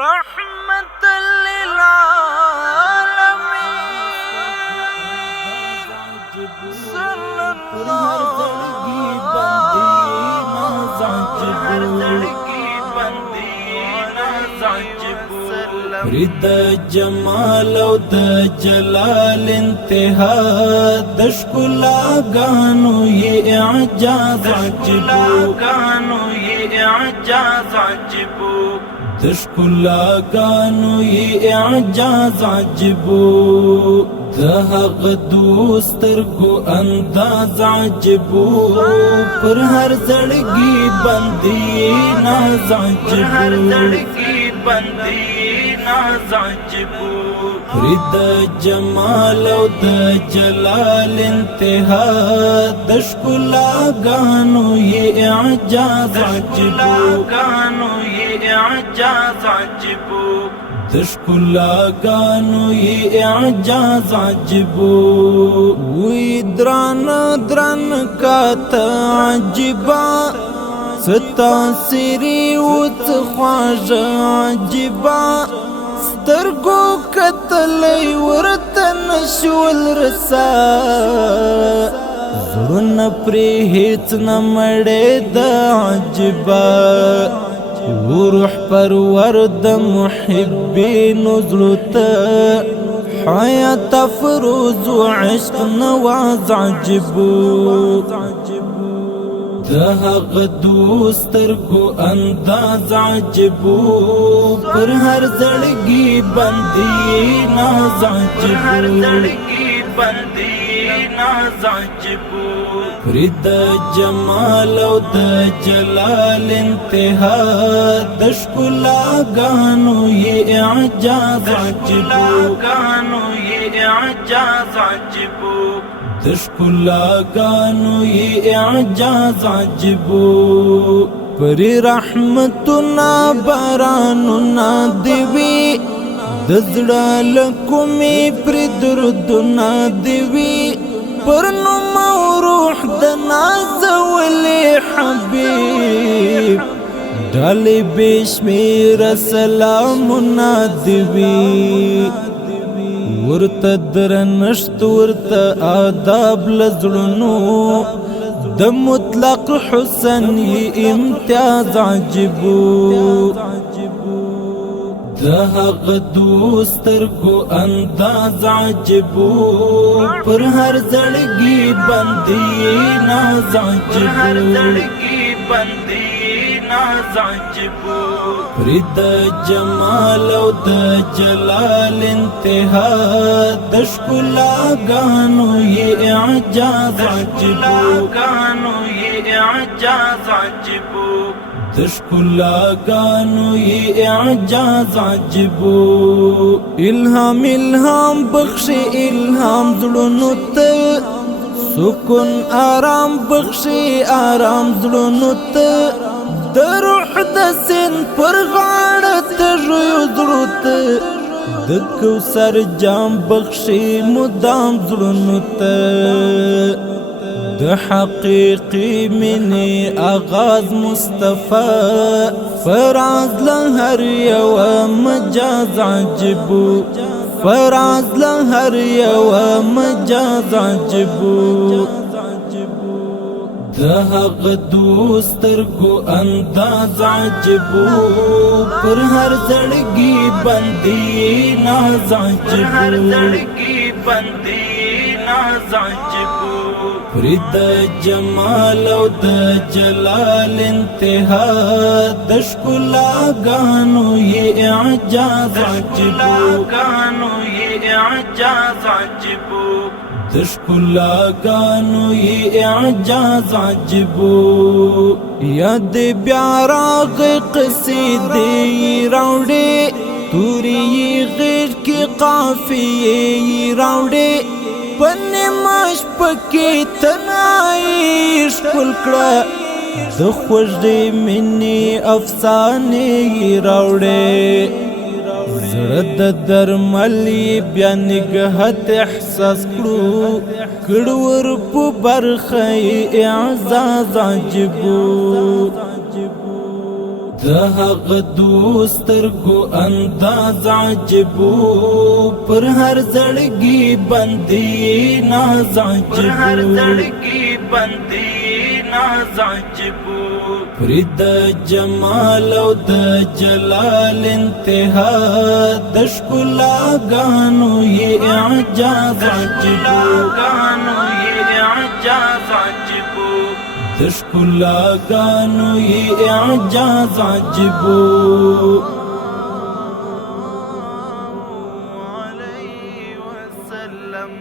رحمة للعالمين صلى الله فرید جمال او د جلال انتها د ښکلاګانو یې اعجاز عجیبو د ښکلاګانو یې اعجاز عجیبو د هغه دوسترګو انداز عجیبو پر هر زړګي باندې ناز عجیبو فرید جمال او د جلال انتها د ښکلاګانو یې اعجاز عجیبو د ښکلاګانو یې اعجاز عجیبو وی دران کاته عجیبه ستاسری وڅ خواږه عجیبه سترګو کتلی ورته نشول رسا زړونه پرې هېڅ نه مړېده عجیبه وروح پرور د محبینو زړه ته حیات افروز و عشق نواز عجیبو د هغه دوسترګو انداز عجیبو پر هر زړګي باندې ناز عجیبو فرید جمال او د جلال انتها د ښکلاګانو یې اعجاز عجیبو د ښکلاګانو یې اعجاز عجیبو پرې رحمتونه بارانونه دې وي د زړه له کومې پرې دردونه دې وي پر نوم او روح د نازولې حبیب ډالې بې شمېره سلامونه دې وي ورته درنښت ورته آداب له زړونو د مطلق حسن یې امتیاز عجیبو د هغه دوسترګو انداز عجیبو پر هر زړګي باندې ناز عجیبو فرید جمال او د جلال انتها د ښکلاګانو یې اعجاز عجیبو د ښکلاګانو یې اعجاز عجیبو الهام بخشي الهام زړونو ته سکون آرام بخشي آرام زړونو ته د روح د سین پر غاړه تږیو زړو ته د کوثر جام بخشي مدام زړونو ته د حقیقي مینې آغاز مصطفی فراز له هر یوه مجاز عجیبو فراز له هر یوه مجاز عجیبو د هغه دوسترګو انداز عجیبو پر هر زړګي باندې ناز عجیبو فرید جمال او د جلال انتها د ښکلاګانو یې اعجاز عجیبو د ښکلاګانو یې اعجاز عجیبو یاد بیا راغی قصیدې یې راوړې تورې یې غېږ کې قافیې یې راوړې په نیمه شپه کې تنهایي ښکل کړه د خوږې مینې افسانې یې راوړې زړه د درمل یې بیا نګهت احساس کړو ور په برخه یې اعزاز عجیبو هغه دوسترګو انداز عجبو پر هر زړګي باندې ناز عجبو فرید جمال او د جلال انتها د ښکلاګانو یې اعجاز عجبو د ښکلاګانو یې اعجاز عجبو عليه وسلم